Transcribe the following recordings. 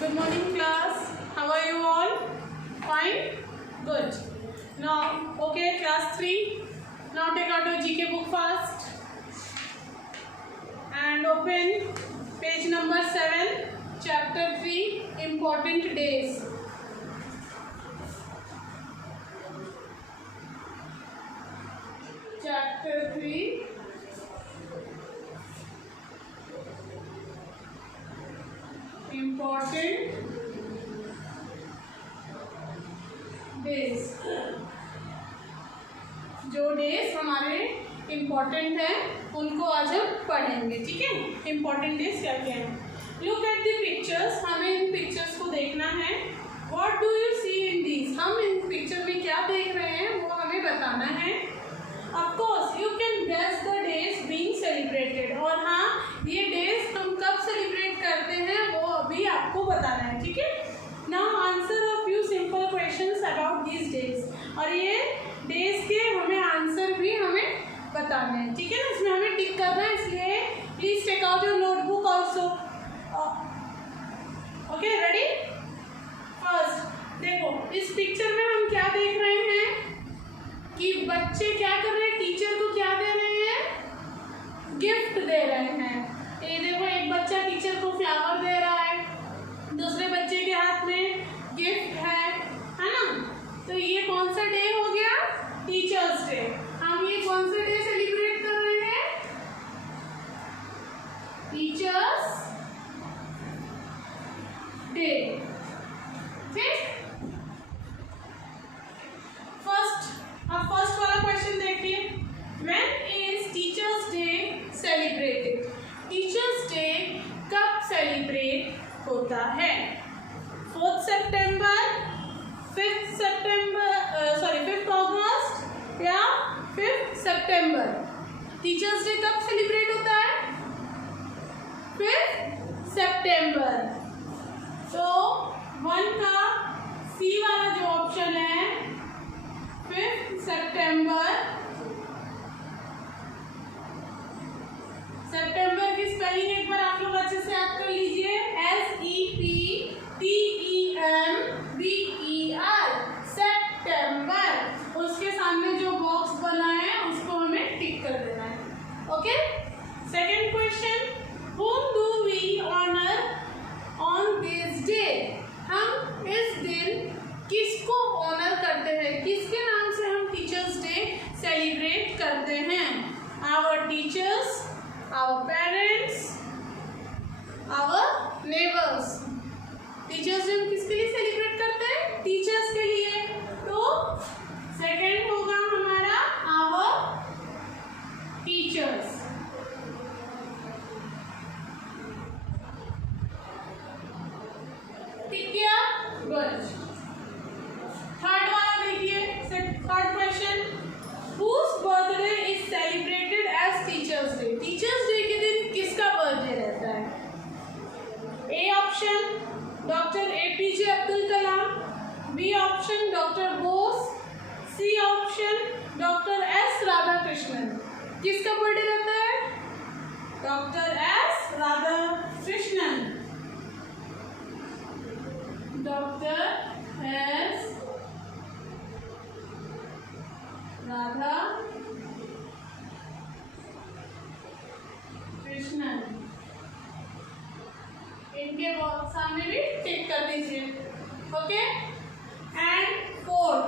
Good morning, class. How are you all? Fine? Good. Now, okay, class 3. Now take out your GK book first and open page number 7, chapter 3, Important Days. Chapter 3. Important days. जो days हमारे important हैं उनको आज हम पढ़ेंगे, ठीक है। Important days क्या क्या हैं? Look at the pictures. हमें इन पिक्चर्स को देखना है। What do you see in these? हम इन पिक्चर में क्या देख रहे हैं वो हमें बताना है। Of course you can guess the days being celebrated. और हाँ, ये डेज हम कब सेलिब्रेट करते हैं वो अभी आपको बताना है, ठीक है। Now answer a few simple questions about these days. और ये डेज के हमें आंसर भी हमें बताने हैं, ठीक है ना। इसमें हमें टिक करना है, इसलिए please take out your notebook also. Okay, ready? First देखो, इस पिक्चर में हम क्या देख रहे हैं कि बच्चे क्या कर रहे हैं, टीचर को क्या दे रहे हैं, गिफ्ट दे रहे हैं। ये देखो, एक बच्चा टीचर को फ्लावर दे रहा है, दूसरे बच्चे के हाथ में गिफ्ट है ना। तो ये कौन सा डे हो गया? Teachers day. हम ये कौन सा डे सेलिब्रेट कर रहे हैं? टीचर्स डे, ठीक। फर्स्ट वाला क्वेश्चन देखिए। When is teachers day celebrated? Teachers day कब सेलिब्रेट होता है? 4 सितंबर, 5 अगस्त या 5 सितंबर? टीचर्स डे कब सेलिब्रेट होता है? 5 सितंबर। तो 1 का सी वाला जो ऑप्शन है 5 सितंबर। सितंबर की स्पेलिंग एक बार आप लोग अच्छे से याद कर लीजिए। SEPTEMBER, सितंबर। उसके सामने जो बॉक्स बना है उसको हमें टिक कर देना है, okay. Second question, whom do we honor on this day? हम इस दिन किसको ऑनर करते हैं, किसके नाम से हम टीचर्स डे सेलिब्रेट करते हैं? Our teachers, our parents, our neighbours. Teachers day हम किसके लिए सेलिब्रेट करते हैं? टीचर्स के लिए। तो सेकंड होगा हमारा आवर टीचर्स। ठीक है, गुड। थर्ड वाला देखिए, third question, whose birthday is celebrated as teachers day? Teachers day के दिन किसका बर्थडे रहता है? A option doctor APJ Abdul Kalam, B option doctor Bose, C option doctor S Radhakrishnan. किसका बर्थडे रहता है? Doctor S Radhakrishnan. Doctor S Radhakrishnan. इनके सामने भी टिक कर दीजिए, okay. And fourth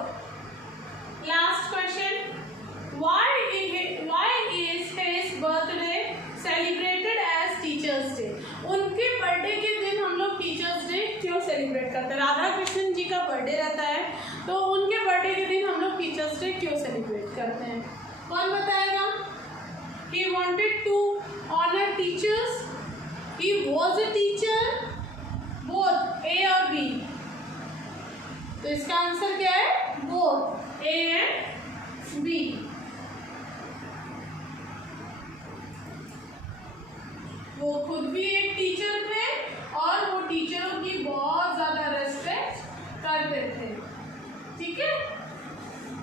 last question, why is his birthday celebrated as teachers day? उनके birthday के दिन हम लोग टीचर्स डे क्यों सेलिब्रेट करते हैं? राधा कृष्णन जी का बर्थडे रहता है, तो उनके बर्थडे के दिन हम लोग टीचर्स डे क्यों सेलिब्रेट करते हैं? कौन बताएगा? He wanted to honor teachers. He was a teacher. Both A और B. तो इसका आंसर क्या है? Both A and B. वो खुद भी एक टीचर थे और वो टीचरों की बहुत ज्यादा रेस्पेक्ट करते थे, ठीक है।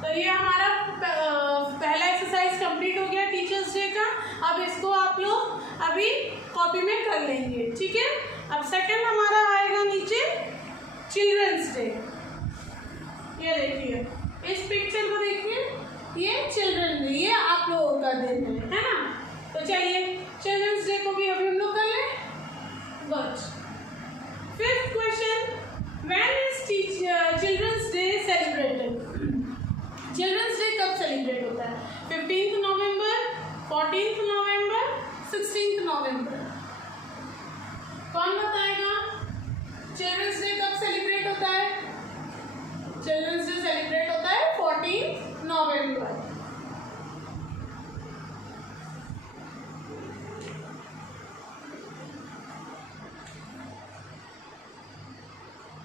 तो ये हमारा पहला एक्सरसाइज कंप्लीट हो गया टीचर्स डे का। अब इसको आप लोग अभी कॉपी में कर लेंगे, ठीक है। अब सेकंड हमारा आएगा नीचे डे। ये देखिए, इस पिक्चर को देखिए, ये चिल्ड्रन डे, ये आप लोगों का दिन है ना। तो चलिए चिल्ड्रंस डे को भी अभी हम लोग कर लें। Good. Fifth question, when is children's day celebrated? Children's day कब सेलिब्रेट होता है? 15 नवंबर, 14 नवंबर, 16 नवंबर। कौन बताएगा चिल्ड्रंस डे कब सेलिब्रेट होता है? चिल्ड्रंस डे सेलिब्रेट होता है 14 नवंबर।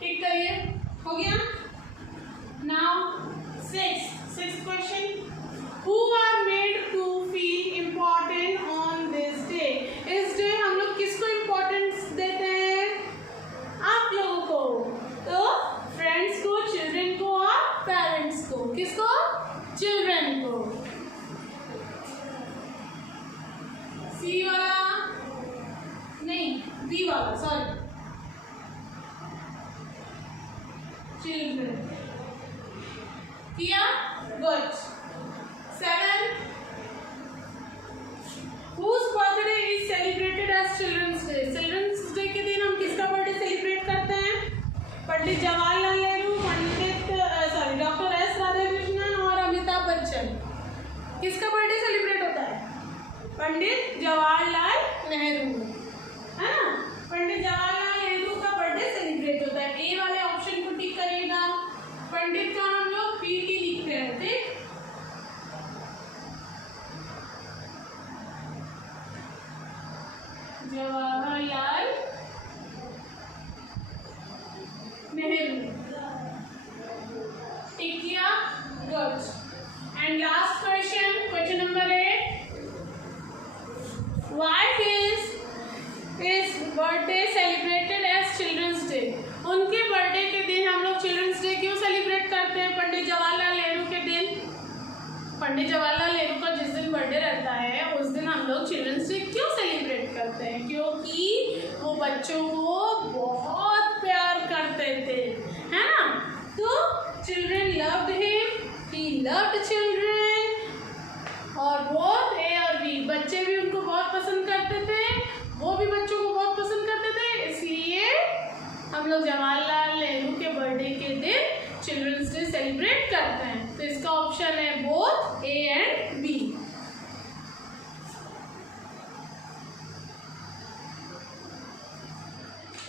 टिक करिए, हो गया। Now sixth question, who are made to feel important on this day? इस डे हम लोग किसको इम्पोर्टेंस देते हैं? आप लोगों को, तो फ्रेंड्स को, चिल्ड्रन को और पेरेंट्स को। किसको? चिल्ड्रन को। सी वाला नहीं, बी वाला, सॉरी, चिल्ड्रन। किया? Good. 7, whose birthday is celebrated as Children's Day? Children's Day के दिन हम किसका बर्थडे सेलिब्रेट करते हैं? पंडित जवाहरलाल नेहरू, डॉक्टर एस राधाकृष्णन और अमिताभ बच्चन। किसका बर्थडे सेलिब्रेट होता है? पंडित जवाहरलाल नेहरू, है ना। पंडित जवाहरलाल नेहरू का बर्थडे सेलिब्रेट होता है। ए वाले ऑप्शन को टिक करिएगा। पंडित का हम लोग पीटी लिखते हैं, ठीक। जवाहरलाल नेहरू, टिक किया? Good. And last question, question number 8, why is birthday celebrated as children's day? उनके बर्थडे के दिन हम लोग चिल्ड्रंस डे क्यों सेलिब्रेट करते हैं? पंडित जवाहरलाल नेहरू के दिन, पंडित जवाहरलाल नेहरू का जिस दिन बर्थडे रहता है उस दिन हम लोग चिल्ड्रंस डे क्यों सेलिब्रेट करते हैं? क्योंकि वो बच्चों को बहुत प्यार करते थे, है ना। तो children loved him, he loved children, और बोथ ए और बी, बच्चे भी उनको बहुत पसंद करते थे, वो भी बच्चों को बहुत पसंद करते थे। इसलिए हम लोग जवाहरलाल नेहरू के बर्थडे के दिन चिल्ड्रंस डे सेलिब्रेट करते हैं। तो इसका ऑप्शन है both A and B.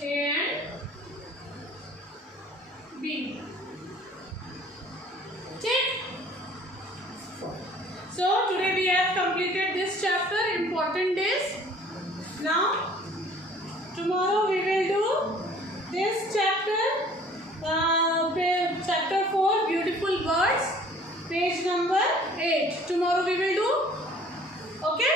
A and B. ठीक. So today we have completed this chapter, important days. Now tomorrow we will do this chapter, chapter 4, beautiful birds, page number 8. Tomorrow we will do. Okay.